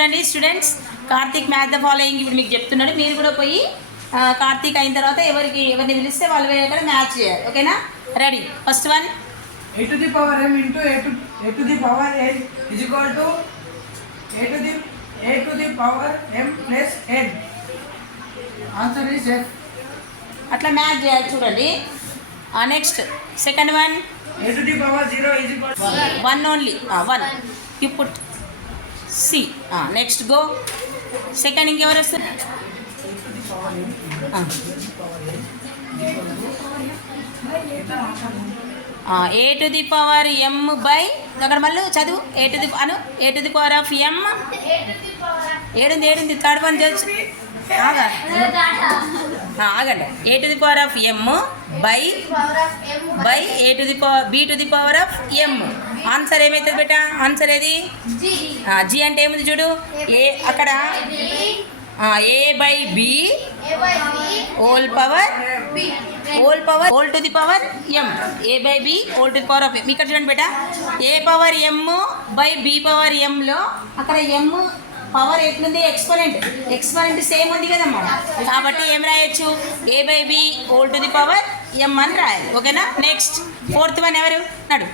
చూడండి students, Karthik math the following ఇప్పుడు మీకు చెప్తున్నాడు. మీరు కూడా పోయి కార్తీక్ అయిన తర్వాత ఎవరిని పిలిస్తే వాళ్ళు కూడా మ్యాచ్ చేయాలి. ఓకేనా? Ready. First one, a to the power m into a to the power n is equal to a to the power m plus n. Answer is F. అట్లా మ్యాచ్ చేయాలి చూడండి. Next second one, a to the power 0 is equal to 1 only. 1 you put C. Next go. Second ఇంకెవరు వస్తారు? A to the power M by, అక్కడ మళ్ళీ చదువు. A to the అను, A to the power of M. ఏడుంది third one చదువు. ఆగండి. A to the power of M by A to the power B to the power of M. Answer ఏమవుతుంది బేటా? Answer ఏది? G అంటే ఏముంది చూడు. A అక్కడ A by B whole power whole to the power M. A by B whole to the power of M. ఇక్కడ చూడండి బేటా, A power M by B power ఎంలో అక్కడ ఎమ్ పవర్ ఎట్లుంది? ఎక్స్పోనెంట్ సేమ్ ఉంది కదమ్మా. కాబట్టి ఏం రాయొచ్చు? A by B whole to the power M అని రాయాలి. ఓకేనా? నెక్స్ట్ ఫోర్త్ వన్ ఎవరు? నడు.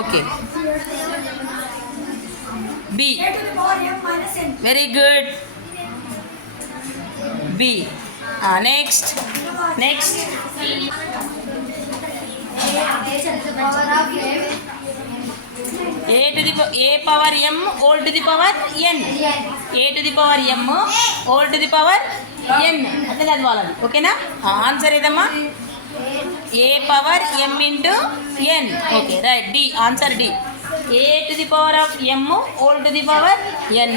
Okay, B. Very good, B. Next A power M whole to the power N. A to the power M whole to the power N అంటే చదవాలండి. ఓకేనా? Answer ఏదమ్మా? A power M into N. Okay, right. D. Answer D. A to the power of M whole to the power N.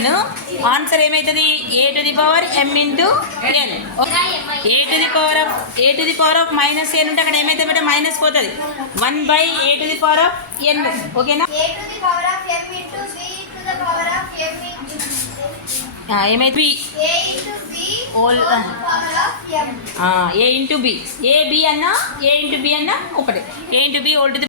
Answer ఏమవుతుంది? A to the power M into N. A to the power of minus N ఉంటే అక్కడ ఏమైతే బేటా? Minus పోతుంది. 1 by A to the power of ఎన్. ఓకేనా? ఏమైతే B whole A into B. A B అన్నా A into B అన్నా ఒకటే. A into B whole to the